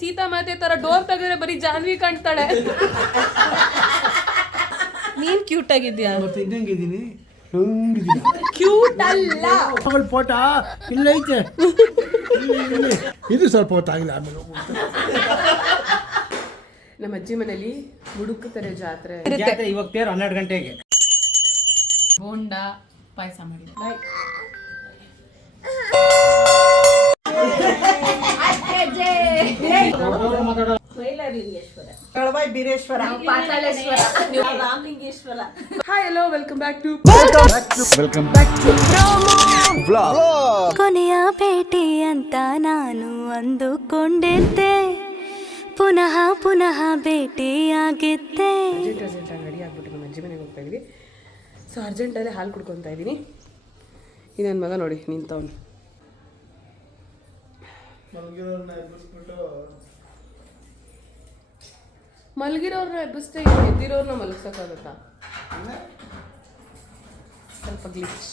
ಸೀತಾ ಮಾತೆ ತರ ಡೋರ್ ತೆಗೆದ್ರೆ ಬರೀ ಜಾನ್ವಿ ಕಾಣ್ತಾಳೆ. ನೀನ್ ಕ್ಯೂಟ್ ಆಗಿದ್ಯಾ? ಮತ್ತೆ ಇನ್ನಂಗಿದ್ದೀನಿ ಕ್ಯೂಟ್ ಅಲ್ಲ. ಫೋಟ ಇಲ್ಲ ಐತೆ ಇದು ಸ್ವಲ್ಪ ಹೊತ್ತಾಗಿಲ್ಲ ಆಮೇಲೆ ನಮ್ಮ ಅಜ್ಜಿ ಮನೇಲಿ ಹುಡುಕುತ್ತಾರೆ ಜಾತ್ರೆ ಇವಾಗ ತೇರು 12 ಗಂಟೆಗೆ. ಬೋಂಡ ಪಾಯಸ ಮಾಡಿದ್ದೆ. Hi hello welcome back to ಕೊನೆಯ ಭೇಟಿ ಅಂತ ನಾನು ಅಂದುಕೊಂಡಿದ್ದೆ, ಪುನಃ ಪುನಃ ಭೇಟಿಯಾಗಿದ್ದೆ. ಅರ್ಜೆಂಟಾಗಿ ರೆಡಿ ಆಗ್ಬಿಟ್ಟು ನಮ್ಮ ಅಜ್ಜಿ ಮನೆಗೆ ಹೋಗ್ತಾ ಇದ್ದೀನಿ. ಸೊ ಅರ್ಜೆಂಟಲ್ಲೇ ಹಾಲು ಕುಡ್ಕೊತಾ ಇದ್ದೀನಿ. ಇದು ನನ್ನ ಮಗ ನೋಡಿ ನಿಂತವನು. ಮಲಗಿರೋರ್ನ ಎಬ್ಬಿಸ್ತೇ ಎದ್ದಿರೋರ್ನ ಮಲಗ್ಸೋಕ್ಕಾಗತ್ತಾ? ಸ್ವಲ್ಪ ಗ್ಲಿಚ್.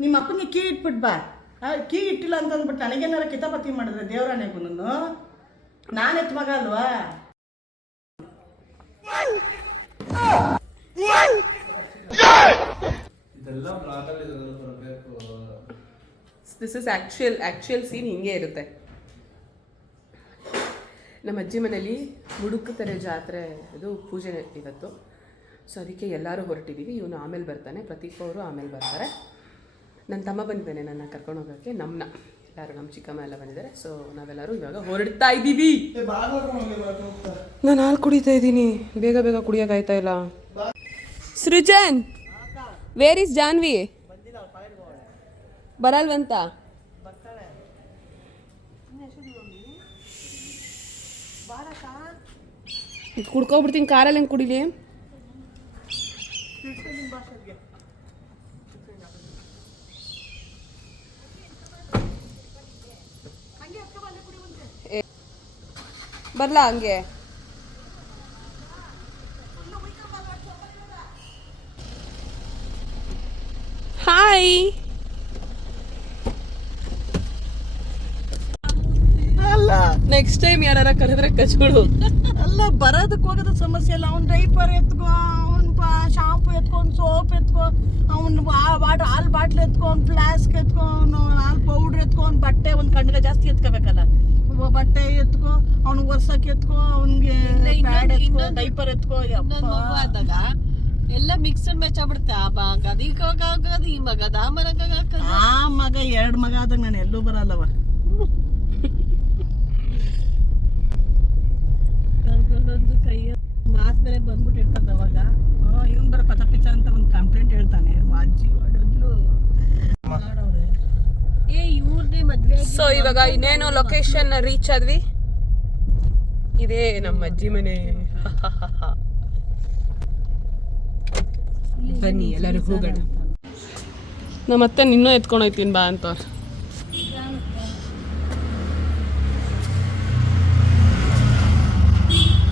ನಿಮ್ಮ ಅಪ್ಪನಿಗೆ ಕೀ ಇಟ್ಬಿಟ್ಟು ಬಾ. ಕೀ ಇಟ್ಟಿಲ್ಲ ಅಂತ ಅಂದ್ಬಿಟ್ಟು ನನಗೇನಾರ ಕಿತಾಪತಿ ಮಾಡಿದ್ರೆ ದೇವರಾಣೆಗೂ ನಾನು ಎತ್ತ ಮಗ ಅಲ್ವಾ? ದಿಸ್ ಇಸ್ ಆ್ಯಕ್ಚುಯಲ್ ಸೀನ್ ಹಿಂಗೆ ಇರುತ್ತೆ. ನಮ್ಮ ಅಜ್ಜಿ ಮನೇಲಿ ಹುಡುಕುತ್ತಾರೆ ಜಾತ್ರೆ, ಇದು ಪೂಜೆ ಇವತ್ತು. ಸೊ ಅದಕ್ಕೆ ಎಲ್ಲರೂ ಹೊರಟಿದ್ದೀವಿ. ಇವನು ಆಮೇಲೆ ಬರ್ತಾನೆ, ಪ್ರತೀಕ್ ಅವರು ಆಮೇಲೆ ಬರ್ತಾರೆ. ನನ್ನ ತಮ್ಮ ಬಂದಿದ್ದಾನೆ ನನ್ನ ಕರ್ಕೊಂಡು ಹೋಗೋಕ್ಕೆ. ಎಲ್ಲರೂ ನಮ್ಮ ಚಿಕ್ಕಮ್ಮ ಎಲ್ಲ ಬಂದಿದ್ದಾರೆ. ಸೊ ನಾವೆಲ್ಲರೂ ಇವಾಗ ಹೊರಡ್ತಾ ಇದ್ದೀವಿ. ನಾನು ಹಾಲು ಕುಡಿತಾ ಇದ್ದೀನಿ, ಬೇಗ ಬೇಗ ಕುಡಿಯೋಕ್ಕಾಯ್ತಾ ಇಲ್ಲ. Srujan, where is Janhvi? ಬರಲ್ವಂತ? ಕುಡ್ಕೊಬಿಡ್ತೀನಿ. ಕಾರಲ್ಲಿ ಹೆಂಗೆ ಕುಡಿಲಿ? ಬರ್ಲಾ ಹಂಗೆ? ಹಾಯ್. ಅಲ್ಲ ನೆಕ್ಸ್ಟ್ ಟೈಮ್ ಯಾರ ಕರೆದ್ರೆ ಕಚ್ಬಿಡು. ಅಲ್ಲ ಬರೋದಕ್ಕೆ ಹೋಗೋದು ಸಮಸ್ಯೆ ಇಲ್ಲ. ಅವ್ನು ಡೈಪರ್ ಎತ್ಕೊ, ಅವ್ನು ಶಾಂಪು ಎತ್ಕೊ, ಅವ್ನು ಸೋಪ್ ಎತ್ಕೊ, ಅವ್ನು ಹಾಲು ಬಾಟ್ಲ್ ಎತ್ಕೊ, ಅವ್ನು ಫ್ಲಾಸ್ಕ್ ಎತ್ಕೊ, ಅವ್ನು ಹಾಲು ಪೌಡ್ರ್ ಎತ್ಕೊ, ಅವ್ನು ಬಟ್ಟೆ ಒಂದು ಕಣ್ಣಿಗೆ ಜಾಸ್ತಿ ಎತ್ಕೋಬೇಕಲ್ಲ. ಬಟ್ಟೆ ಎತ್ಕೊ, ಅವ್ನು ಒರ್ಸಕ್ಕೆ ಎತ್ಕೊ, ಅವ್ನಿಗೆ ಪ್ಯಾಡ್ ಎತ್ಕೊ, ಡೈಪರ್ ಎತ್ಕೊ. ಆದಾಗ ಎಲ್ಲ ಮಿಕ್ಸ್ ಅಂಡ್ ಮ್ಯಾಚ್ ಆಗ್ಬಿಡುತ್ತೆ. ಆ ಮಗ ಅದಕ್ಕಾಗೋದು, ಈ ಮಗ ಆ ಮಗ 2 ಮಗ ಆದಾಗ ನಾನು ಎಲ್ಲೂ ಬರಲ್ಲವ. ಕರ್ಕೊಂಡೊಂದು ಕೈಯ ಮಾತ್ ಮೇಲೆ ಬಂದ್ಬಿಟ್ಟಿರ್ತದ ಅವಾಗ. ಇವನ್ ಬರ ಪಚ ಪಿಚ ಅಂತ ಒಂದು ಕಂಪ್ಲೇಂಟ್ ಹೇಳ್ತಾನೆ. ಅಜ್ಜಿ ಹೊಡೆದ್ಲು. ಇವ್ರದೇ ಮದ್ವೆ. ಸೊ ಇವಾಗ ಇನ್ನೇನು ಲೊಕೇಶನ್ ರೀಚ್ ಆದ್ವಿ. ಇದೇ ನಮ್ಮ ಅಜ್ಜಿ ಮನೆ. ಬನ್ನಿ ಎಲ್ಲರೂ ಹೋಗೋಣ. ನಮ್ಮ ಮತ್ತೆ ನಿನ್ನೂ ಎತ್ಕೊಂಡು ಹೋಗ್ತೀನಿ ಬಾ ಅಂತ.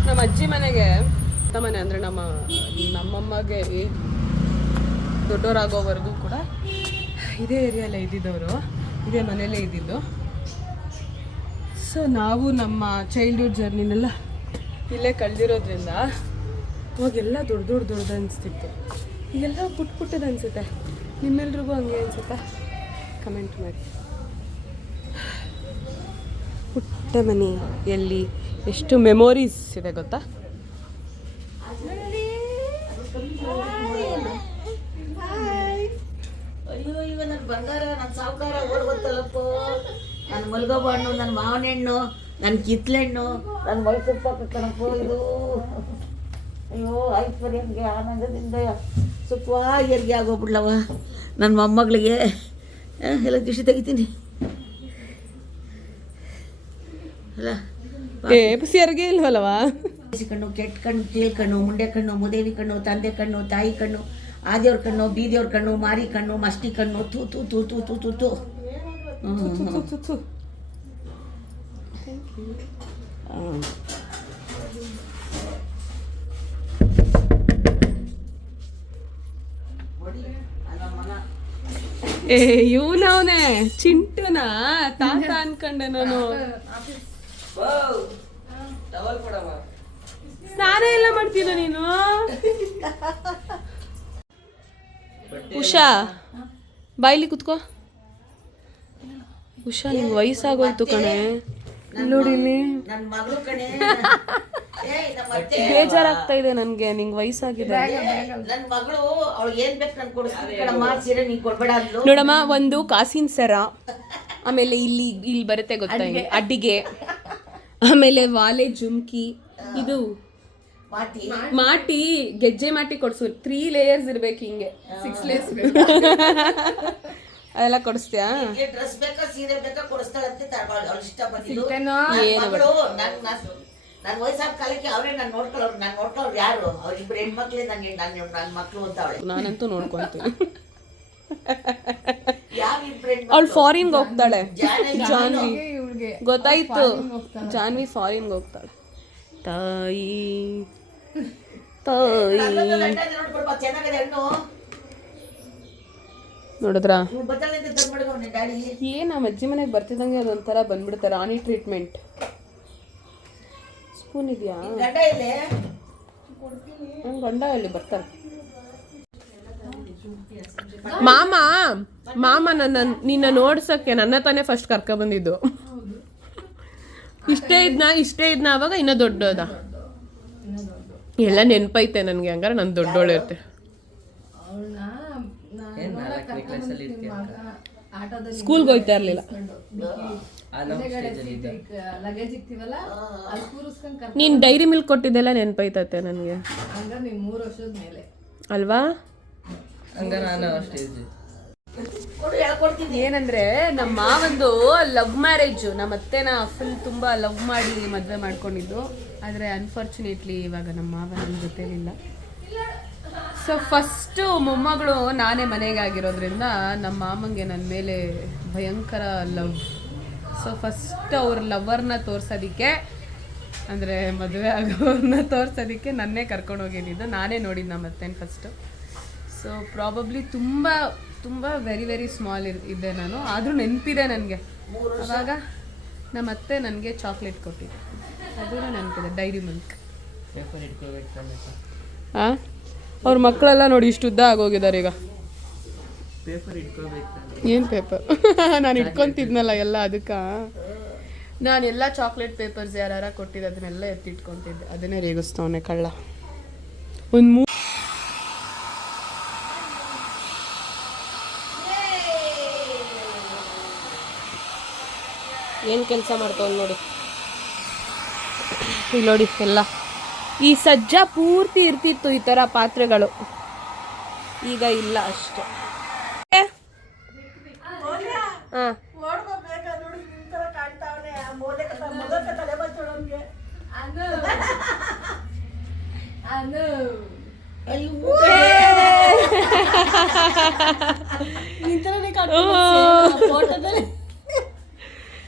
ನಮ್ಮ ಅಜ್ಜಿ ಮನೆಗೆ ಮನೆ ಅಂದರೆ ನಮ್ಮಮ್ಮಗೆ ದೊಡ್ಡವರಾಗೋವರೆಗೂ ಕೂಡ ಇದೇ ಏರಿಯಲ್ಲೇ ಇದ್ದಿದ್ದವರು, ಇದೇ ಮನೆಯಲ್ಲೇ ಇದ್ದಿದ್ದು. ಸೊ ನಾವು ನಮ್ಮ ಚೈಲ್ಡ್ಹುಡ್ ಜರ್ನಿನೆಲ್ಲ ಇಲ್ಲೇ ಕಳೆದಿರೋದ್ರಿಂದ ಅವಾಗೆಲ್ಲ ದೊಡ್ಡದು ಅನಿಸ್ತಿತ್ತು. ಈಗೆಲ್ಲ ಪುಟ್ಟದು ಅನಿಸುತ್ತೆ. ನಿಮ್ಮೆಲ್ರಿಗೂ ಹಂಗೆ ಅನಿಸುತ್ತಾ? ಕಮೆಂಟ್ ಮಾಡಿ. ಪುಟ್ಟ ಮನೆ ಎಲ್ಲಿ ಎಷ್ಟು ಮೆಮೊರೀಸ್ ಇದೆ ಗೊತ್ತಾ? ಅಯ್ಯೋ ಇವ ನನ್ನ ಬಂಗಾರ, ನನ್ನ ಸಾವುಕಾರ ಓಡ್ಗೊತ್ತಲ್ಲಪ್ಪ. ನನ್ನ ಮಲ್ಗೋಬ ಹಣ್ಣು, ನನ್ನ ಮಾವಿನ ಹಣ್ಣು, ನನ್ನ ಕಿತ್ಲೆಹಣ್ಣು, ನನ್ನ ಮೈಸೂರು ಪಾಕ ಕಣಪ್ಪ ಇದು. ಅಯ್ಯೋ ಐಶ್ವರ್ಯಂಗೆ ಆನಂದದಿಂದ ಸ್ವಲ್ಪ ಏರಿಗೆ ಆಗೋಗ್ಬಿಡ್ಲವ. ನನ್ನ ಮೊಮ್ಮಗಳಿಗೆ ಎಲ್ಲ ದಿಶೆ ತೆಗಿತೀನಿ ಅಲ್ಲ. ಪುಸಿಯರ್ಗೆ ಇಲ್ವಲ್ಲವಾ? ಕಣ್ಣು, ಕೆಟ್ಟ ಕಣ್ಣು, ಕೀಳ್ ಕಣ್ಣು, ಮುಂಡೆ ಕಣ್ಣು, ಮುದೇವಿ ಕಣ್ಣು, ತಂದೆ ಕಣ್ಣು, ತಾಯಿ ಕಣ್ಣು, ಆದೇವ್ರ ಕಣ್ಣು, ಬೀದೇವ್ರ ಕಣ್ಣು, ಮಾರಿ ಕಣ್ಣು, ಮಸ್ತಿ ಕಣ್ಣು, ತೂ ತೂ ತೂ ತೂ ತೂ ತೂ ತೂ. ಏ ಇವನವನೇ ಚಿಂಟುನ ತಾತ ಅನ್ಕೊಂಡೆ ನಾನು. ಸ್ನಾನ ಎಲ್ಲ ಮಾಡ್ತೀನ ನೀನು? ಉಷಾ ಬಾಯ್ಲಿ ಕುತ್ಕೋ. ಉಷಾ ನಿಂಗೆ ವಯಸ್ಸಾಗೋಯ್ತು ಕಣೆ. ನೋಡಿ ಇಲ್ಲಿ ನನ್ನ ಮಗಳು ಕಣೆ. ಬೇಜಾರಾಗ್ತಾ ಇದೆ ನನ್ಗೆ, ನಿಂಗೆ ವಯಸ್ಸಾಗಿದೆ. ನನ್ನ ಮಗಳು ಅವಳು ಏನ್ ಬೇಕು ನನ್ ಕೊಡಿಸ್ತೀನಿ ಕಣಮ್ಮ, ಸೀರೆ ನೀನ್ ಕೊಡ್ಬೇಡ ಅಂದ್ಲು. ನೋಡಮ್ಮ, ಒಂದು ಕಾಸಿನ ಸರ, ಆಮೇಲೆ ಇಲ್ಲಿ ಬರುತ್ತೆ ಗೊತ್ತಾ ಹಿಂಗೆ ಅಡ್ಡಿಗೆ, ಆಮೇಲೆ ವಾಲೆ ಜುಮ್ಕಿ, ಇದು ಮಾಟಿ ಗೆಜ್ಜೆ ಮಾಟಿ ಕೊಡ್ಸು. 3 ಲೇಯರ್ಸ್ ಇರ್ಬೇಕು ಹಿಂಗೆ, 6 ಲೇಯರ್ಸ್ ಅದೆಲ್ಲ ಕೊಡಿಸ್ತೀಯಾ? ಡ್ರೆಸ್ ಬೇಕಾ ಸೀರೆ ಬೇಕಾ ಕೊಡಿಸ್ತಾಳಂತೆ. ಅವಳು ಇಷ್ಟಪಟ್ಟಿದ್ದು ಮಗಳು. ನನ್ನ ವಯಸ್ಸಾದ ಕಾಲಕ್ಕೆ ಅವರೇ ನಾನು ನೋಡ್ಕೊಳ್ಳೋರು ಯಾರು? ಅವ್ರಿಬ್ರು ಹೆಣ್ಮಕ್ಳೇ ನನ್ನ ಮಕ್ಳು ಅಂತ ಅವಳೆ. ನಾನಂತೂ ನೋಡ್ಕೊಂತೀನಿ. ಯಾವ ಇಬ್ರು ಅವಳು ಫಾರಿನ್ಗೆ ಹೋಗ್ತಾಳೆ. ಜಾನ್ವಿ ಗೊತ್ತಾಯ್ತು, ಜಾನ್ವಿ ಫಾರಿನ್ಗೆ ಹೋಗ್ತಾಳೆ. ತಾಯಿ ತಾಯಿ ನೋಡ್ಕೊಳ್ಬಾ, ಚೆನ್ನಾಗಿದೆ ಹೆಣ್ಣು. ನೋಡಿದ್ರಾ ಬತ್ತಲಿಂದ ತಂದ್ಬಿಡ್ಗವ್ನೆ ಡ್ಯಾಡಿ. ಏನ್ ನಮ್ಮ ಅಜ್ಜಿ ಮನೆಗೆ ಬರ್ತಿದ್ದಂಗೆ ಅದೊಂಥರ ಬಂದ್ಬಿಡುತ್ತೆ, ರಾಣಿ ಟ್ರೀಟ್ಮೆಂಟ್. ಸ್ಪೂನ್ ಇದೆಯಾ? ಗಂಡ ಇಲ್ಲೇ ನನ್ನ ಗಂಡ ಎಲ್ಲಿ ಬರ್ತಾರೆ? ಮಾಮ ನಿನ್ನ ನೋಡ್ಸಕ್ಕೆ ನನ್ನ ತಾನೇ ಫಸ್ಟ್ ಕರ್ಕ ಬಂದಿದ್ದು. ಇಷ್ಟೇ ಇದ್ನ ಅವಾಗ ಇನ್ನ ದೊಡ್ಡದ ಎಲ್ಲ ನೆನ್ಪೈತೆ ನನ್ಗೆ. ಹಂಗಾರೆ ನಾನು ದೊಡ್ಡೋಳು ಇರ್ತೆ. ಸ್ಕೂಲ್ಗೆ ಹೋಯ್ತಾ ಇರ್ಲಿಲ್ಲ. ನೀನ್ ಡೈರಿ ಮಿಲ್ಕ್ ಕೊಟ್ಟಿದ್ದೆಲ್ಲ ನೆನ್ಪೈತತೆ ನನಗೆ ಅಲ್ವಾ? ಏನಂದ್ರೆ ನಮ್ಮ ಮಾವಂದು ಲವ್ ಮ್ಯಾರೇಜ್. ನಮ್ಮ ಅತ್ತೆನ ಫುಲ್ ತುಂಬಾ ಲವ್ ಮಾಡಿ ಮದುವೆ ಮಾಡ್ಕೊಂಡಿದ್ದು. ಆದರೆ ಅನ್ಫಾರ್ಚುನೇಟ್ಲಿ ಇವಾಗ ನಮ್ಮ ಮಾವ ನನ್ನ ಜೊತೆಲಿಲ್ಲ. ಸೊ ಫಸ್ಟು ಮೊಮ್ಮಗಳು ನಾನೇ ಮನೆಗಾಗಿರೋದ್ರಿಂದ ನಮ್ಮ ಮಾಮಂಗೆ ನನ್ನ ಮೇಲೆ ಭಯಂಕರ ಲವ್. ಸೊ ಫಸ್ಟ್ ಅವ್ರ ಲವ್ವರ್ನ ತೋರ್ಸೋದಕ್ಕೆ, ಅಂದರೆ ಮದುವೆ ಆಗೋವ್ರನ್ನ ತೋರ್ಸೋದಕ್ಕೆ ನನ್ನೇ ಕರ್ಕೊಂಡು ಹೋಗಿದ್ದು. ನಾನೇ ನೋಡಿದ್ದು ನಮ್ಮ ಅತ್ತೆನ ಫಸ್ಟು. ಸೊ ಪ್ರಾಬಬ್ಲಿ ತುಂಬ ತುಂಬ ವೆರಿ ಸ್ಮಾಲ್ ಇದ್ದೆ ನಾನು. ಆದರೂ ನೆನಪಿದೆ ನನಗೆ. ಆವಾಗ ನಮ್ಮ ಅತ್ತೆ ನನಗೆ ಚಾಕ್ಲೇಟ್ ಕೊಟ್ಟಿದ್ದು, ಅದೂ ನೆನಪಿದೆ, ಡೈರಿ ಮಿಲ್ಕ್. ಹಾಂ, ಅವ್ರ ಮಕ್ಕಳೆಲ್ಲ ನೋಡಿ ಇಷ್ಟು ಉದ್ದ ಆಗೋಗಿದ್ದಾರೆ ಈಗ. ಏನು ಪೇಪರ್? ನಾನು ಇಟ್ಕೊತಿದ್ನಲ್ಲ ಎಲ್ಲ, ಅದಕ್ಕೆ ನಾನೆಲ್ಲ ಚಾಕ್ಲೇಟ್ ಪೇಪರ್ಸ್ ಯಾರು ಕೊಟ್ಟಿದ್ದೆ ಅದನ್ನೆಲ್ಲ ಎತ್ತಿಟ್ಕೊತಿದ್ದೆ. ಅದನ್ನೇ ರೇಗಿಸ್ತವನೆ ಕಳ್ಳ. ಒಂದು ಏನು ಕೆಲಸ ಮಾಡ್ತಾವ್ ನೋಡಿ. ಇಲ್ಲಿ ನೋಡಿ ಎಲ್ಲ ಈ ಸಜ್ಜ ಪೂರ್ತಿ ಇರ್ತಿತ್ತು ಈ ಥರ ಪಾತ್ರೆಗಳು, ಈಗ ಇಲ್ಲ ಅಷ್ಟೆ. ಹಾಂ,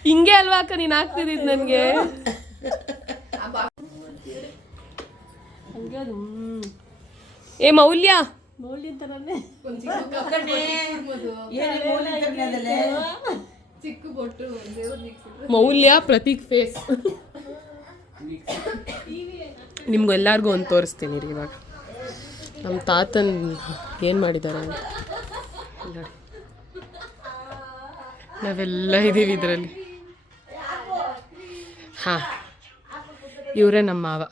ಹಿಂಗೆ ಅಲ್ವಾ ಅಕ್ಕ ನೀನು ಹಾಕ್ತಿದ್ದಿದ್ದು ನನಗೆ. ಏ ಮೌಲ್ಯ, ಮೌಲ್ಯ ಪ್ರತೀಕ್ ಫೇಸ್. ನಿಮ್ಗೆಲ್ಲರಿಗೂ ಒಂದು ತೋರಿಸ್ತೀನಿ ರೀ ಇವಾಗ. ನಮ್ಮ ತಾತನ್ ಏನು ಮಾಡಿದ್ದಾರೆ ಅಂತ. ನಾವೆಲ್ಲ ಇದ್ದೀವಿ ಇದರಲ್ಲಿ. ಹಾಂ, ಇವರೇ ನಮ್ಮ ಮಾವ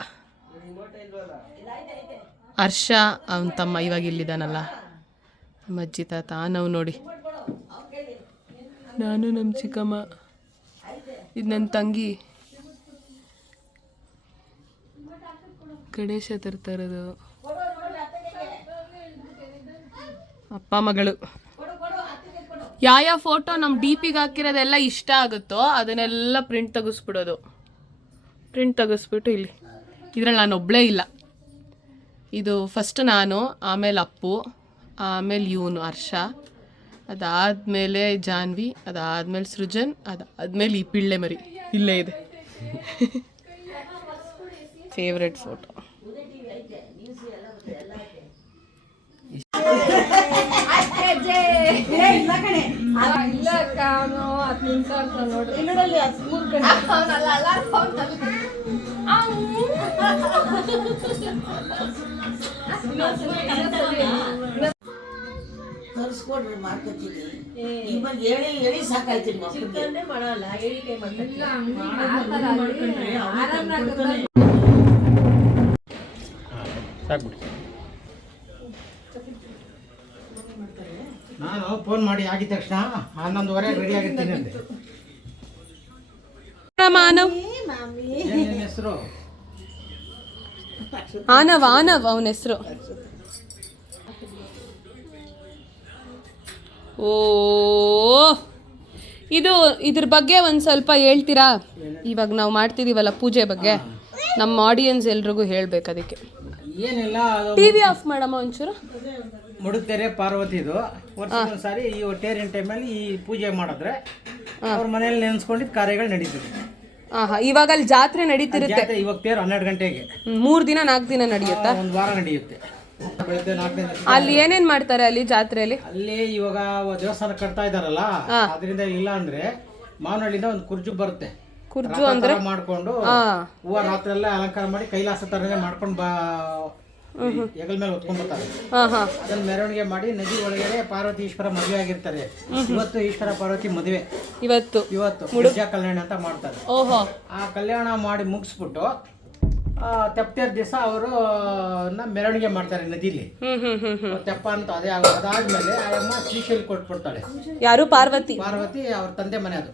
ಹರ್ಷ. ಅವನ ತಮ್ಮ ಇವಾಗ ಇಲ್ಲಿದ್ದಾನಲ್ಲ, ನಮ್ಮ ಅಜ್ಜಿ ತಾತ. ನಾವು ನೋಡಿ, ನಾನು ನಮ್ಮ ಚಿಕ್ಕಮ್ಮ, ಇದು ನನ್ನ ತಂಗಿ. ಗಣೇಶ ತರ್ತಾ ಇರೋದು ಅಪ್ಪ ಮಗಳು. ಯಾವ ಫೋಟೋ ನಮ್ಮ ಡಿ ಪಿಗೆ ಹಾಕಿರೋದೆಲ್ಲ ಇಷ್ಟ ಆಗುತ್ತೋ ಅದನ್ನೆಲ್ಲ ಪ್ರಿಂಟ್ ತೆಗೆಸ್ಬಿಡೋದು. ಪ್ರಿಂಟ್ ತೆಗೆಸ್ಬಿಟ್ಟು ಇಲ್ಲಿ ಇದ್ರಲ್ಲಿ ನಾನು ಒಬ್ಬಳೇ ಇಲ್ಲ. ಇದು ಫಸ್ಟ್ ನಾನು, ಆಮೇಲೆ ಅಪ್ಪು, ಆಮೇಲೆ ಇವನು ಹರ್ಷ, ಅದಾದಮೇಲೆ ಜಾನ್ವಿ, ಅದಾದಮೇಲೆ ಸೃಜನ್, ಅದಾದಮೇಲೆ ಈ ಪಿಳ್ಳೆ ಮರಿ ಇಲ್ಲೇ ಇದೆ. Favourite photo. ಇಲ್ಲ ಕಣೆ ಇನ್ನೂರಲ್ಲಿ 13 ಕಣೆ ತರಿಸ್ಕೊಡ್ರಿ ಮಾಡ್ಕೊತೀನಿ ಇವಾಗ ಹೇಳಿ ಸಾಕಾಯ್ತೀನಿ ಮಕ್ಕಳಿಗೆ ಮಾಡಲ್ಲ ಹೇಳಿಕೆ ಸಾಕ್ಬಿಡಿ. ನಾನು ಫೋನ್ ಮಾಡಿ ಆಗಿದ ತಕ್ಷಣ 11:30 ರೆಡಿ ಆಗಿರ್ತೀನಿ ಅಂದೆ. ಮಾನವ್ ಏನ್ ನಿನ್ನ ಹೆಸರು? ಆನವ್ ಅವನ ಹೆಸರು. ಓ ಇದ್ರ ಬಗ್ಗೆ ಒಂದು ಸ್ವಲ್ಪ ಹೇಳ್ತೀರಾ? ಇವಾಗ ನಾವು ಮಾಡ್ತಿದೀವಲ್ಲ ಪೂಜೆ ಬಗ್ಗೆ ನಮ್ಮ ಆಡಿಯನ್ಸ್ ಎಲ್ರಿಗೂ ಹೇಳ್ಬೇಕು. ಅದಕ್ಕೆ ಏನಿಲ್ಲ, ಅದು ಟಿವಿ ಆಫ್ ಮಾಡಮ್ಮ ಒಂಚೂರು. ಮುಡುಕ್ತೆರೆ ಪಾರ್ವತಿದು ವರ್ಷಕ್ಕೊಂದ್ಸಾರಿ ಈ ಟೇರಿನ ಟೈಮಲ್ಲಿ ಈ ಪೂಜೆ ಮಾಡಿದ್ರೆ ಅವ್ರ ಮನೇಲಿ ನೆನೆಸ್ಕೊಂಡಿದ್ದು ಕಾರ್ಯಗಳು ನಡೀತದೆ. ಇವಾಗ ಅಲ್ಲಿ ಜಾತ್ರೆ ನಡೀತಿರುತ್ತೆ. ಜಾತ್ರೆ ಇವಾಗ ತೇರು 12 ಗಂಟೆಗೆ 3 ದಿನ 4 ದಿನ ನಡೆಯುತ್ತಾ? ಒಂದು ವಾರ ನಡೆಯುತ್ತೆ. ಬೆಳಗ್ಗೆ 4ನೇ ಅಲ್ಲಿ ಏನೇನ್ ಮಾಡ್ತಾರೆ ಅಲ್ಲಿ ಜಾತ್ರೆಯಲ್ಲಿ? ಅಲ್ಲಿ ಇವಾಗ ದೇವಸ್ಥಾನ ಕಟ್ತಾ ಇದಾರಲ್ಲ, ಅದರಿಂದ ಇಲ್ಲ ಅಂದ್ರೆ ಮಾವನಹಳ್ಳಿಯಿಂದ ಒಂದು ಕುರ್ಜು ಬರುತ್ತೆ. ಕುರ್ಜು ಅಂದ್ರೆ ಮಾಡ್ಕೊಂಡು ಹೂವ ರಾತ್ರಿ ಎಲ್ಲ ಅಲಂಕಾರ ಮಾಡಿ ಕೈಲಾಸ ತರನೇ ಮಾಡ್ಕೊಂಡು ಹೆಗಲ ಮೇಲೆ ಹೊತ್ಕೊಂಡ್ ಬರ್ತಾರೆ. ಅದನ್ನ ಮೆರವಣಿಗೆ ಮಾಡಿ ನದಿ ಒಳಗಡೆ ಪಾರ್ವತಿ ಈಶ್ವರ ಮದುವೆ ಆಗಿರ್ತಾರೆ. ಇವತ್ತು ಈಶ್ವರ ಪಾರ್ವತಿ ಮದುವೆ ಇವತ್ತು ಪೂಜಾ ಕಲ್ಯಾಣ ಅಂತ ಮಾಡ್ತಾರೆ. ಆ ಕಲ್ಯಾಣ ಮಾಡಿ ಮುಗಿಸ್ಬಿಟ್ಟು ತೆಪ್ಪೇರ್ ದಿವಸ ಅವರು ಮೆರವಣಿಗೆ ಮಾಡ್ತಾರೆ ನದಿಲಿ. ತೆಪ್ಪ ಅಂತ ಅದಾದ್ಮೇಲೆ ಆಯಮ್ಮ ಶ್ರೀಶೈಲಿ ಕೊಟ್ಬಿಡ್ತಾಳೆ. ಯಾರು? ಪಾರ್ವತಿ ಅವ್ರ ತಂದೆ ಮನೆ ಅದು.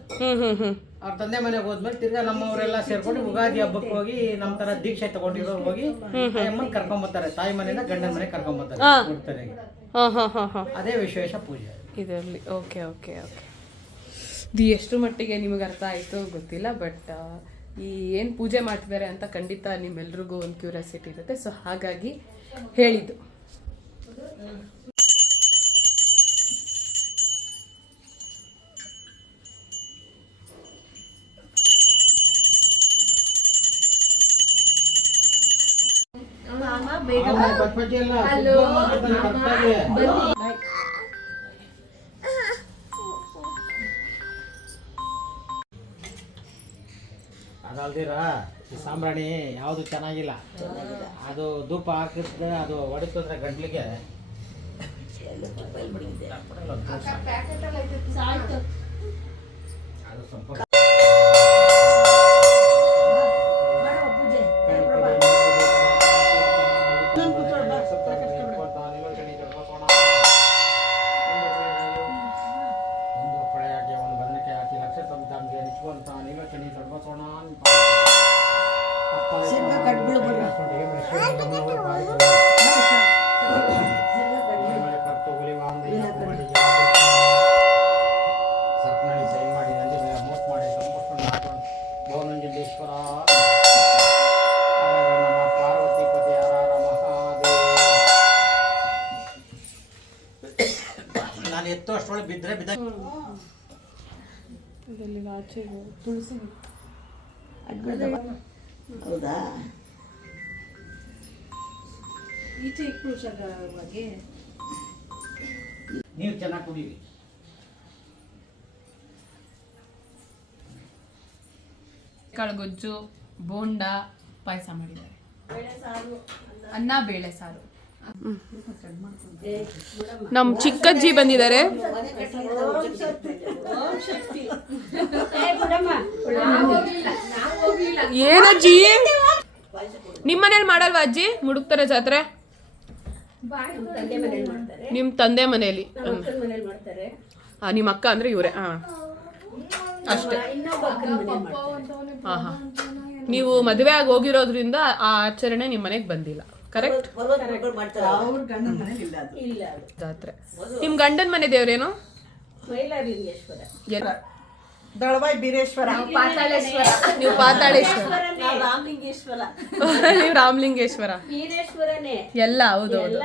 ಅವ್ರ ತಂದೆ ಮನೆಗೆ ಹೋದ್ಮೇಲೆ ತಿರ್ಗಾ ನಮ್ಮವರೆಲ್ಲ ಸೇರ್ಕೊಂಡು ಉಗಾದಿ ಹಬ್ಬಕ್ಕೆ ಹೋಗಿ ನಮ್ಮ ತರ ದೀಕ್ಷೆ ತಗೊಂಡಿರೋರು ಹೋಗಿ ಆಯಮ್ಮನ್ ಕರ್ಕೊಂಬರ್ತಾರೆ. ತಾಯಿ ಮನೆಯಿಂದ ಗಂಡನ ಮನೆ ಕರ್ಕೊಂಬರ್ತಾರೆ. ಅದೇ ವಿಶೇಷ ಪೂಜೆ ಇದರಲ್ಲಿ. Okay okay okay. ಇದು ಎಷ್ಟು ಮಟ್ಟಿಗೆ ನಿಮಗೆ ಅರ್ಥ ಆಯಿತು ಗೊತ್ತಿಲ್ಲ, ಬಟ್ ಈ ಏನು ಪೂಜೆ ಮಾಡ್ತಿದ್ದಾರೆ ಅಂತ ಖಂಡಿತ ನಿಮ್ಮೆಲ್ರಿಗೂ ಒಂದು ಕ್ಯೂರಿಯಾಸಿಟಿ ಇರುತ್ತೆ. ಸೊ ಹಾಗಾಗಿ ಹೇಳಿದ್ದು. ಅದಲ್ದಿರ ಈ ಸಾಂಬ್ರಾಣಿ ಯಾವುದು ಚೆನ್ನಾಗಿಲ್ಲ. ಅದು ಧೂಪ ಹಾಕಿದ್ರೆ ಅದು ಹೊಡಿತಂದ್ರೆ ಗಂಟ್ಲಿಗೆ ಅದು ಸ್ವಲ್ಪ ಎತ್ತುವಷ್ಟೊಳಗೆ ಬಿದ್ದರೆ ತುಳಸಿ ಹೌದಾ? ನೀರು ಚೆನ್ನಾಗಿ ಕುಡೀರಿ. ಕಾಳುಗೊಜ್ಜು, ಬೋಂಡ, ಪಾಯಸ ಮಾಡಿದ್ದಾರೆ. ಅನ್ನ ಬೇಳೆ ಸಾರು. ನಮ್ಮ ಚಿಕ್ಕಜ್ಜಿ ಬಂದಿದ್ದಾರೆ. ಏನಜ್ಜಿ ನಿಮ್ಮನೇಲಿ ಮಾಡಲ್ವಾ ಅಜ್ಜಿ ಮುಡುಕ್ತಾರೆ ಜಾತ್ರೆ? ನಿಮ್ಮ ತಂದೆ ಮನೆಯಲ್ಲಿ. ನಿಮ್ಮ ಅಕ್ಕ ಅಂದ್ರೆ ಇವರೇ? ಅಷ್ಟೇ. ನೀವು ಮದುವೆ ಆಗಿ ಹೋಗಿರೋದ್ರಿಂದ ಆ ಆಚರಣೆ ನಿಮ್ಮ ಮನೆಗೆ ಬಂದಿಲ್ಲ. ಕರೆಕ್ಟ್? ಜಾತ್ರೆ. ನಿಮ್ ಗಂಡನ ಮನೆ ದೇವ್ರೇನು? ದಳವಾಯಿ ಬೀರೇಶ್ವರ. ನೀವು ಪಾತಾಳೇಶ್ವರ. ನೀವು ರಾಮಲಿಂಗೇಶ್ವರ. ಎಲ್ಲ ಹೌದೌದು.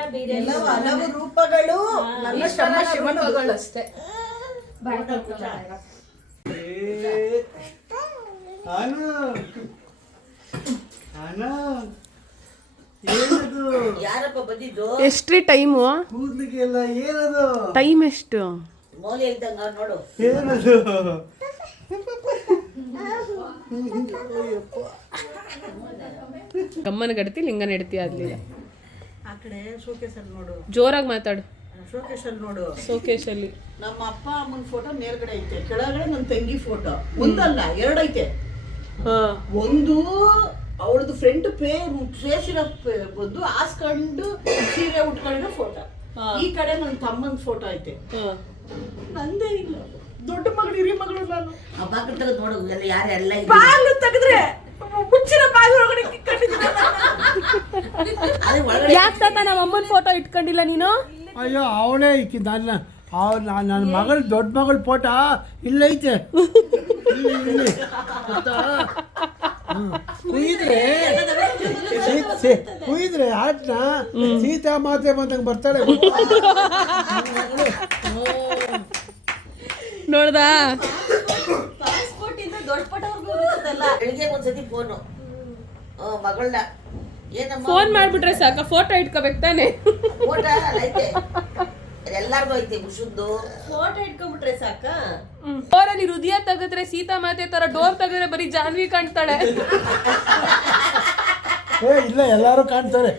ಹಲವು ರೂಪಗಳು ನನ್ನ ಶ್ರಮ ಶಿವನಗಳು ಅಷ್ಟೇ. ಯಾರಪ್ಪ ಬಂದಿದ್ದು? ಎಷ್ಟ್ರಿ ಟೈಮು? ಕೂದ್ಲಿಗೆಲ್ಲ ಏನದು ಟೈಮ್ ಎಷ್ಟು? ಮೌಲ್ಯ ಇದ್ದಂಗ ನೋಡು. ಏನದು ಅಮ್ಮನ ಗಡ್ತಿ ಲಿಂಗನ ಹೆಡ್ತಿ ಆಗ್ಲಿಲ್ಲ. ಆ ಕಡೆ ಶೋಕೇಶಲ್ಲಿ ನೋಡು, ಜೋರಾಗಿ ಮಾತಾಡು. ಶೋಕೇಶಲ್ಲಿ ನೋಡು. ಶೋಕೇಶಲ್ಲಿ ನಮ್ಮ ಅಪ್ಪ ಅಮ್ಮನ ಫೋಟೋ ಮೇಲ್ಗಡೆ ಐತೆ, ಕೆಳಗಡೆ ನನ್ನ ತಂಗಿ ಫೋಟೋ. ಒಂದಲ್ಲ ಎರಡೈತೆ. ಒಂದು ಅವಳದು ಫ್ರಂಟ್ ಫೇಸ್ ಇರೋ ಬಂದು ಹಾಸ್ಕೊಂಡು ಸೀರೆ ಉಟ್ಕೊಂಡಿರೋ ಫೋಟೋ. ಈ ಕಡೆ ನನ್ನ ತಮ್ಮನ ಫೋಟೋ ಐತೆ. ನಂದೇ ಇಲ್ಲ. ದೊಡ್ಡ ಮಗಳು ಹಿರಿಯ ಮಗಳು ನಾನು. ಆ ಬಾಗಿಲು ತೆಗೆದು ನೋಡು ಎಲ್ಲ ಯಾರೆಲ್ಲ ಬಾಗಿಲು ತೆಗೆದ್ರೆ ಮುಚ್ಚಿನ ಬಾಗಿಲು ಒಳಗಡೆ ಕಿಕ್ಕೊಂಡಿದ್ದೀನಿ. ಅದೇ ಒಳಗಡೆ ಯಾಕೆ ತಾತ ನಮ್ಮ ಅಮ್ಮನ ಫೋಟೋ ಇಟ್ಕೊಂಡಿಲ್ಲ ನೀನು? ಅಯ್ಯೋ ಅವಳೇ ನನ್ನ ಮಗಳ ದೊಡ್ಡ ಮಗಳ ಫೋಟ ಇಲ್ಲೈತೆ. ಇಲ್ಲಿ ಗೊತ್ತಾ? ಕುಯ್ದ್ರೆ ಆಟ್ನ ಸೀತಾ ಮಾತೆ ಬಂದಂಗೆ ಬರ್ತಾಳೆ. ನೋಡ್ದಾ? ಪಾಸ್ಪೋರ್ಟ್ ಇಂದ ದೊಡ್ಡ ಪಟವರೆಗೂ ಹೋಗುತ್ತಲ್ಲ. ಬೆಳಿಗ್ಗೆ ಒಂದ್ಸತಿ ಫೋನು ಮಗಳನ್ನ ಏನಮ್ಮ ಫೋನ್ ಮಾಡ್ಬಿಟ್ರೆ ಸಾಕ, ಫೋಟೋ ಇಟ್ಕೋಬೇಕು ತಾನೆ. ಫೋಟೋ ಅಲ್ಲ ಐತೆ, ಎಲ್ಲಾರ್ಗು ಐತೆ. ಮುಷುದ್ದು ಫೋಟೋ ಇಟ್ಕೊಂಡ್ಬಿಟ್ರೆ ಸಾಕ. ಡೋರಲ್ಲಿ ಹೃದಯ ತೆಗೆದ್ರೆ ಸೀತಾ ಮಾತೆ ತರ, ಡೋರ್ ತೆಗೆದ್ರೆ ಬರೀ ಜಾನ್ವಿ ಕಾಣ್ತಾಳೆ. ಇಲ್ಲ ಎಲ್ಲಾರು ಕಾಣ್ತಾರೆ.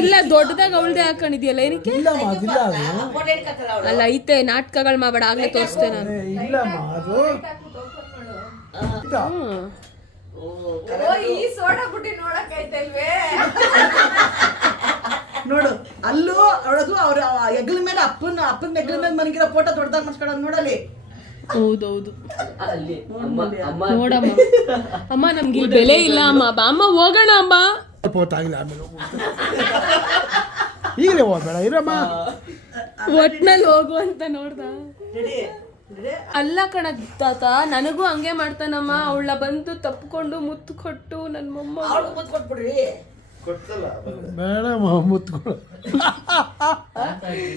ಇಲ್ಲ ದೊಡ್ಡದಾಗ ಅವಳದೇ ಹಾಕೊಂಡಿದ್ಯಲ್ಲ, ಏನಕ್ಕೆ? ಇಲ್ಲಮ್ಮ ಅದಿಲ್ಲ ಅದು. ಫೋಟೋ ಹಿಡ್ಕಕ್ಕಲ್ಲ ಅವಳು. ಅಲ್ಲ ಐತೆ, ನಾಟಕಗಳು ಮಾಡಬೇಡ, ಆಗ್ಲೇ ತೋರಿಸ್ತೆ ನಾನು. ಇಲ್ಲಮ್ಮ ಅದು ನೋಡು ಅಲ್ಲೂ ಅವಳದು ಅವ್ರ ಹೆಗ್ಲ ಮೇಲೆ ಅಪ್ಪನ ಹೆಗ್ಲ ಮೇಲೆ ಮನಗಿರೋ ಫೋಟೋ ದೊಡ್ಡದಾಗ ಮಾಡ್ಸ್ಕೊಳ್ಳೋದು ನೋಡಲ್ಲಿ. ಹೌದೌದು ನೋಡಮ್ಮ. ಅಮ್ಮ ನಮ್ಗೆ ಇಲ್ಲಿ ಬೆಲೆ ಇಲ್ಲ ಅಮ್ಮ, ಬಾ ಅಮ್ಮ ಹೋಗೋಣ ಅಮ್ಮ. ಪೋತಾಗಿಲ್ಲ ಆಮೇಲೆ ಈಗಲೇ ಹೋಗ್ಬೇಡ ಇರಮ್ಮ. ಒಟ್ನಲ್ಲಿ ಹೋಗು ಅಂತ ನೋಡ್ದ. ನಡಿ ಅಲ್ಲ ಕಣ ತಾತ, ನನಗೂ ಹಂಗೆ ಮಾಡ್ತಾನಮ್ಮ. ಅವಳ ಬಂದು ತಪ್ಕೊಂಡು ಮುತ್ತು ಕೊಟ್ಟು ನನ್ನ ಮೊಮ್ಮ ಅವ್ಳಿಗೆ ಮುತ್ತು ಕೊಟ್ಬಿಡ್ರಿ. ಬೇಡಮ್ಮ ಮುತ್ಕೊಳ್ಳು.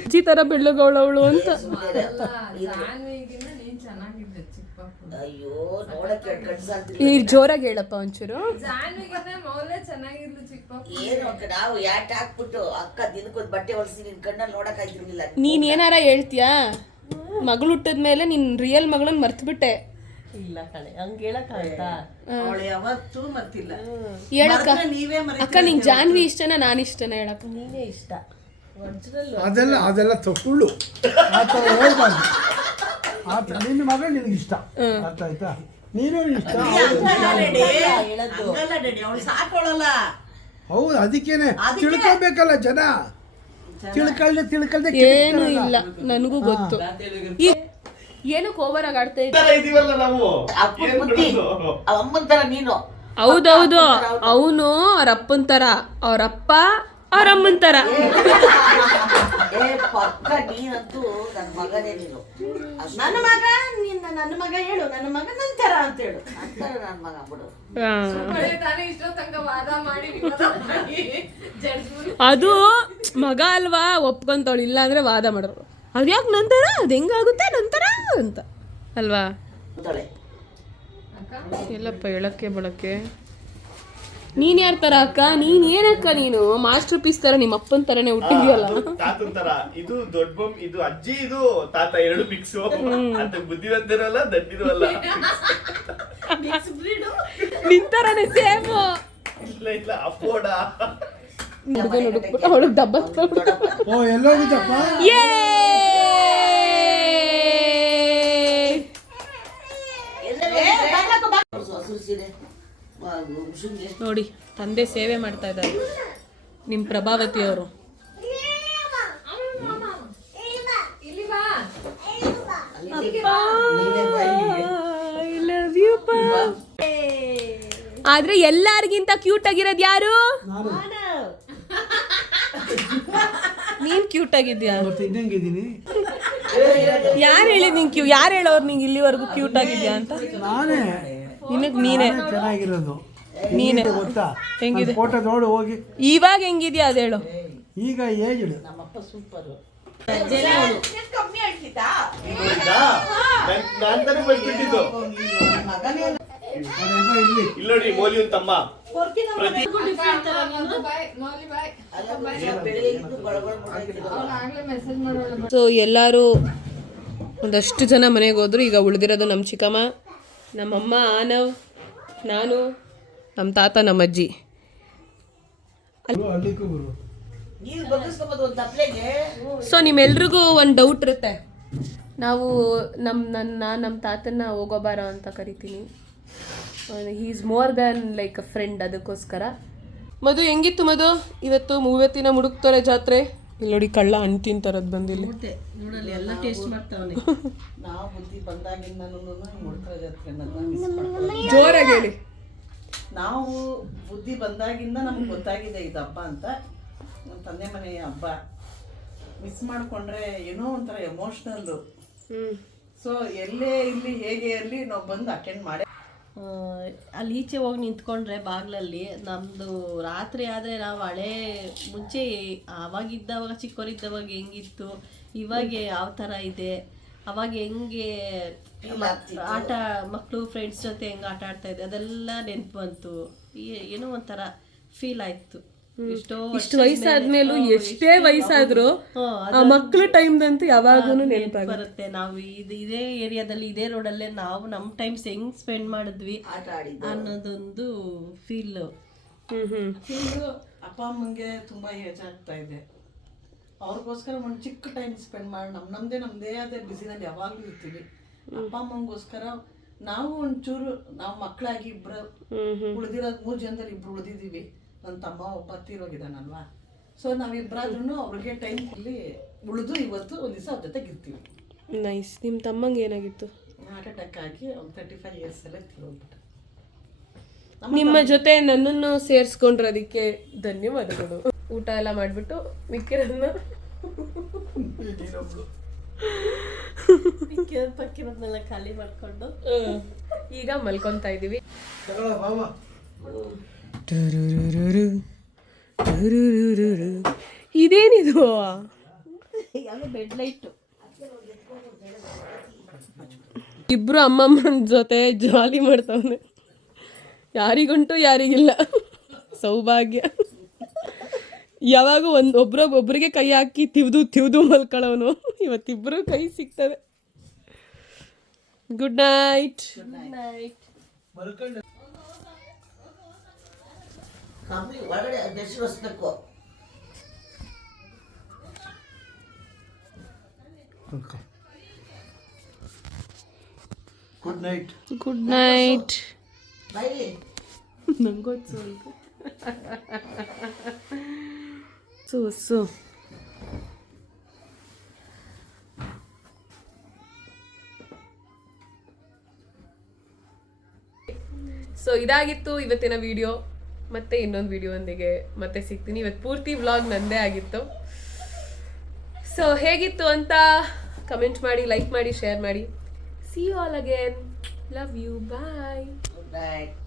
ಅಜ್ಜಿ ತರ ಬೆಳ್ಳಗವಳವಳು ಅಂತ. ಅಯ್ಯೋ ನೋಡಕ್ಕೆ ಕಟ್ಸಾಲ್ತಿಲ್ಲ. ಈ ಜೋರಾಗಿ ಹೇಳಪ್ಪ ಒಂಚೂರು. ಏನು ನಾವು ಯಾಟ್ ಹಾಕ್ಬಿಟ್ಟು ಅಕ್ಕ ದಿನಕ್ಕೊಂದು ಬಟ್ಟೆ ಹೊಲಿಸಿ ನಿನ್ ಕಣ್ಣಲ್ಲಿ ನೋಡಕ್ ಆಯ್ತಿರ್ಲಿಲ್ಲ. ನೀನ್ ಏನಾರ ಹೇಳ್ತೀಯಾ? ಮಗಳು ಹುಟ್ಟಿದ್ಮೇಲೆ ನಿನ್ ರಿಯಲ್ ಮಗಳನ್ನ ಮರ್ತ್ಬಿಟ್ಟೆ. ಇಲ್ಲ ಕಣೆ, ಹಂಗೆ ಹೇಳಕ್ಕಾಗತ್ತಾ? ಅವಳು ಯಾವತ್ತೂ ಮರ್ತಿಲ್ಲ. ಹೇಳಕ್ಕ ನೀವೇ ಅಕ್ಕ, ನಿಂಗೆ ಜಾನ್ವಿ ಇಷ್ಟನಾ ನಾನು ಇಷ್ಟನಾ ಹೇಳಕ್ಕ? ನೀವೇ ಇಷ್ಟ. ಅದೆಲ್ಲ ಸುಳ್ಳು. ಆ ಥರ ಹೇಳ್ಬಾರ್ದು. ಆ ಥರ ನಿನ್ನ ಮಗ ನಿನಗೆ ಇಷ್ಟ, ಅರ್ಥ ಆಯ್ತಾ? ನೀನು ಇಷ್ಟ. ಅವಳು ಸಾಕೊಳ್ಳಲ್ಲ. ಹೌದು, ಅದಕ್ಕೇನೆ ತಿಳ್ಕೊಬೇಕಲ್ಲ ಜನ. ತಿಳ್ಕೊಳ್ದೆ ಏನು ಇಲ್ಲ, ನನಗೂ ಗೊತ್ತು. ಏನಕ್ಕೆ ಓವರ್ ಆಗಿ ಆಡ್ತಾ ಇದ್ದ? ಅಪ್ಪನ ಬುದ್ಧಿ ಅಮ್ಮನ ತರ ನೀನು. ಹೌದೌದು, ಅವನು ಅವ್ರ ಅಪ್ಪನ ತರ, ಅವ್ರಪ್ಪ ಅವ್ರ ಅಮ್ಮನ ತರ. ಏ ಪಕ್ಕ ನೀನಂತೂ ನನ್ನ ಮಗನೇ ನೀನು. ನನ್ನ ಮಗ ನನ್ನ ಮಗ ಹೇಳು, ನನ್ನ ಮಗ ನನ್ನ ತರ ಅಂತ ಹೇಳು. ಅಂತಾರ ನನ್ನ ಮಗ ಬಿಡು. ಅದು ಮಗ ಅಲ್ವಾ, ಒಪ್ಕೊಂತವಳು. ಇಲ್ಲ ಅಂದ್ರೆ ವಾದ ಮಾಡೋರು. ಅದ್ಯಾಕೆ ನಂತರ, ಅದು ಹೆಂಗಾಗುತ್ತೆ ನಂತರ ಅಂತ ಅಲ್ವಾ? ಎಲ್ಲಪ್ಪ ಹೇಳಕ್ಕೆ ಬಳಕೆ. ನೀನ್ ಯಾರ ತರ ಅಕ್ಕ? ನೀನ್ ಏನಕ್ಕ? ನೀನು ಮಾಸ್ಟರ್ ಪೀಸ್ ತರ ನಿಮ್ಮ ಅಪ್ಪನ ತರನೇ ಹುಟ್ಟಿದ್ಯಲ್ಲ. ತಾತನ ತರ ಇದು ದೊಡ್ಡ ಬೊಮ್ಮ, ಇದು ಅಜ್ಜಿ, ಇದು ತಾತ, ಎರಡು ಮಿಕ್ಸ್ ಅಂತ. ಬುದ್ಧಿವಂತರಲ್ಲ ದಡ್ಡಿರಲ್ಲ. ನಿನ್ ತರನೇ ಸೇಮ್. ಇಲ್ಲ ಇಲ್ಲ ಅಪ್ಪೋಡ ಹುಡುಗನ ಹುಡುಕ್ಬಿಟ್ಟು ಅವಳಿಗೆ ಡಬ್ಬ. ಓ ಎಲ್ಲೋಗಿದ್ದಪ್ಪ? ನೋಡಿ, ತಂದೆ ಸೇವೆ ಮಾಡ್ತಾ ಇದ್ದಾರೆ ನಿಮ್ ಪ್ರಭಾವತಿ ಅವರು. ಆದ್ರೆ ಎಲ್ಲಾರ್ಗಿಂತ ಕ್ಯೂಟ್ ಆಗಿರೋದು ಯಾರು? ನೀನ್ ಕ್ಯೂಟ್ ಆಗಿದ್ಯಾ? ಇನ್ನಂಗಿದ್ದೀನಿ ಯಾರು ಹೇಳಿದ್ ನಿಂಗೆ ಯಾರು ಹೇಳೋರು ನಿಂಗೆ ಇಲ್ಲಿವರೆಗೂ ಕ್ಯೂಟ್ ಆಗಿದ್ಯಾ ಅಂತ? ನಾನೇ. ನಿನಗ್ ನೀನೇ ಚೆನ್ನಾಗಿರೋದು ನೀನೇ. ಗೊತ್ತಾ? ಹೆಂಗಿದೆ ಫೋಟೋ ನೋಡು ಹೋಗಿ. ಇವಾಗ ಹೆಂಗಿದ್ಯಾ ಅದು ಹೇಳು. ಈಗ ಏಜ್ ನಮ್ಮಪ್ಪ ಸೂಪರ್. ಕಮ್ಮಿ ಆಗ್ತಿತ್ತಾ? ನಾನ್ ತಾನೇ ಬಂದ್ಬಿಟ್ಟಿದ್ದು. ಇಲ್ಲಿ ಇಲ್ಲ ನೋಡಿ ಮೋಲಿಯನ್ ತಮ್ಮ. ಸೊ ಎಲ್ಲರೂ ಒಂದಷ್ಟು ಜನ ಮನೆಗೆ ಹೋದ್ರು. ಈಗ ಉಳಿದಿರೋದು ನಮ್ಮ ಚಿಕ್ಕಮ್ಮ, ನಮ್ಮಮ್ಮ, ಆನವ್, ನಾನು, ನಮ್ಮ ತಾತ, ನಮ್ಮ ಅಜ್ಜಿ. ಹಳ್ಳಿಗೂ ಗುರು. ನೀರು ಬಗ್ಗಿಸ್ಕೊಬೋದು ಒಂದು ತಪ್ಲೆಗೆ. ಸೊ ನಿಮ್ಮೆಲ್ರಿಗೂ ಒಂದು ಡೌಟ್ ಇರುತ್ತೆ, ನಾವು ನಮ್ಮ ತಾತನ ಹೋಗೋಬಾರ ಅಂತ ಕರಿತೀನಿ. He is more than like a friend. ಅದಕ್ಕೋಸ್ಕರ ಮಧು ಹೆಂಗಿತ್ತು ಮಧು ಇವತ್ತಿನ ಮುಡುಕ್ತೊರೆ ಜಾತ್ರೆ? ಇಲ್ಲಿ ನೋಡಿ ಕಳ್ಳ ಹಣ್ಣು ತಿಂತಾರದು ಬಂದಿಲ್ಲ. ನೋಡಲ್ಲಿ ಎಲ್ಲ ಟೇಸ್ಟ್ ಮಾಡ್ತಾವನೆ. ನಾವು ಬುದ್ಧಿ ಬಂದಾಗಿಂದ ಮುಡ್ಕರ ಜಾತ್ರೆ ಜೋರಾಗಿ ಹೇಳಿ. ನಾವು ಬುದ್ಧಿ ಬಂದಾಗಿಂದ ನಮ್ಗೆ ಗೊತ್ತಾಗಿದೆ ಇದು ಹಬ್ಬ ಅಂತ. ನಮ್ಮ ತಂದೆ ಮನೆಯ ಹಬ್ಬ ಮಿಸ್ ಮಾಡಿಕೊಂಡ್ರೆ ಏನೋ ಒಂಥರ ಎಮೋಷ್ನಲ್ಲು. ಸೊ ಎಲ್ಲೇ ಇಲ್ಲಿ ಹೇಗೆ ಇರಲಿ ನಾವು ಬಂದು ಅಟೆಂಡ್ ಮಾಡಿ ಅಲ್ಲಿ ಈಚೆ ಹೋಗಿ ನಿಂತ್ಕೊಂಡ್ರೆ ಬಾಗ್ಲಲ್ಲಿ ನಮ್ಮದು ರಾತ್ರಿ ಆದರೆ ನಾವು ಹಳೇ ಮುಂಚೆ ಆವಾಗಿದ್ದವಾಗ ಚಿಕ್ಕವರಿದ್ದವಾಗ ಹೆಂಗಿತ್ತು, ಇವಾಗ ಯಾವ ಥರ ಇದೆ, ಅವಾಗ ಹೆಂಗೆ ಆಟ ಮಕ್ಕಳು ಫ್ರೆಂಡ್ಸ್ ಜೊತೆ ಹೆಂಗೆ ಆಟ ಆಡ್ತಾ ಇದ್ದೆ ಅದೆಲ್ಲ ನೆನಪು ಬಂತು. ಏನೋ ಒಂಥರ ಫೀಲ್ ಆಯ್ತು. ಇಷ್ಟು ವಯಸ್ಸಾದ್ಮೇಲೂ ಎಷ್ಟೇ ವಯಸ್ಸಾದ್ರು ಆ ಮಕ್ಕಳ ಟೈಮ್ದಂತೂ ಯಾವಾಗೂ ನೆನಪಾಗುತ್ತೆ ಬರುತ್ತೆ. ನಾವು ಇದೇ ಏರಿಯಾದಲ್ಲಿ ಇದೇ ರೋಡಲ್ಲೇ ನಾವು ನಮ್ಮ ಟೈಮ್ಸ್ ಹೆಂಗ್ ಸ್ಪೆಂಡ್ ಮಾಡಿದ್ವಿ ಆಟ ಆಡಿದ್ದು ಅನ್ನೋದೊಂದು ಫೀಲು. ಅಪ್ಪ ಅಮ್ಮಂಗೆ ತುಂಬ ಏಜ್ ಆಗ್ತಾ ಇದೆ. ಅವ್ರಿಗೋಸ್ಕರ ಒಂದು ಚಿಕ್ಕ ಟೈಮ್ ಸ್ಪೆಂಡ್ ಮಾಡಿ ನಮ್ಮದೇ ಆದ ಬಿಸಿನಲ್ಲಿ ಯಾವಾಗಲೂ ಇರ್ತೀವಿ. ಅಪ್ಪ ಅಮ್ಮಂಗೋಸ್ಕರ ನಾವು ಒಂಚೂರು ನಾವು ಮಕ್ಕಳಾಗಿ ಇಬ್ಬರು ಉಳಿದಿರೋದು 3 ಜನದಲ್ಲಿ 2 ಉಳಿದಿದ್ದೀವಿ. ನನ್ನ ತಮ್ಮ ಒಬ್ಬ ತೀರೋಗಿದ್ದಾನಲ್ವಾ. ಸೊ ನಾವಿಬ್ಬರಾದ್ರೂ ಅವ್ರಿಗೆ ಟೈಮ್ ಇಲ್ಲಿ ಉಳಿದು ಇವತ್ತು ಒಂದು ದಿವಸ ಅವ್ರ ಜೊತೆಗೆ ಇರ್ತೀವಿ. ನೈಸ್. ನಿಮ್ಮ ತಮ್ಮಂಗೆ ಏನಾಗಿತ್ತು? ಹಾರ್ಟ್ ಅಟ್ಯಾಕ್ ಆಗಿ ಅವ್ನು 35 ಇಯರ್ಸಲ್ಲೇ ತೀರೋಗ್ಬಿಟ್ಟ. ನಿಮ್ಮ ಜೊತೆ ನನ್ನನ್ನು ಸೇರಿಸ್ಕೊಂಡ್ರದಕ್ಕೆ ಧನ್ಯವಾದಗಳು. ಊಟ ಎಲ್ಲ ಮಾಡಿಬಿಟ್ಟು ಮಿಕ್ಕಿರೋದನ್ನ ಪಕ್ಕಿರೋದನ್ನೆಲ್ಲ ಖಾಲಿ ಮಾಡ್ಕೊಂಡು ಈಗ ಮಲ್ಕೊತಾ ಇದ್ದೀವಿ. ಇದೇನಿದು? ಯಾವುದು ಬೆಡ್ ಲೈಟು. ಇಬ್ರು ಅಮ್ಮಮ್ಮನ ಜೊತೆ ಜಾಲಿ ಮಾಡ್ತಾವನೆ. ಯಾರಿಗುಂಟು ಯಾರಿಗಿಲ್ಲ ಸೌಭಾಗ್ಯ. ಯಾವಾಗ ಒಬ್ರಿಗೆ ಕೈ ಹಾಕಿ ತಿವ್ದು ಮಲ್ಕೊಳ್ಳೋನು. ಇವತ್ತಿಬ್ರು ಕೈ ಸಿಗ್ತದೆ. Good night. ಒಳಗಡೆ ಬೆಸ್ಬೇಕು. Good night. Good night. ಬೈಲಿ ನಂಗೊತ್ತು ಸೊ ಇದಾಗಿತ್ತು ಇವತ್ತಿನ ವಿಡಿಯೋ. ಮತ್ತೆ ಇನ್ನೊಂದು ವಿಡಿಯೋದೊಂದಿಗೆ ಮತ್ತೆ ಸಿಗ್ತೀನಿ. ಇವತ್ತು ಪೂರ್ತಿ ವ್ಲಾಗ್ ನಂದೇ ಆಗಿತ್ತು. ಸೊ ಹೇಗಿತ್ತು ಅಂತ ಕಮೆಂಟ್ ಮಾಡಿ, ಲೈಕ್ ಮಾಡಿ, ಶೇರ್ ಮಾಡಿ. See you all again. Love you. Bye. Good night.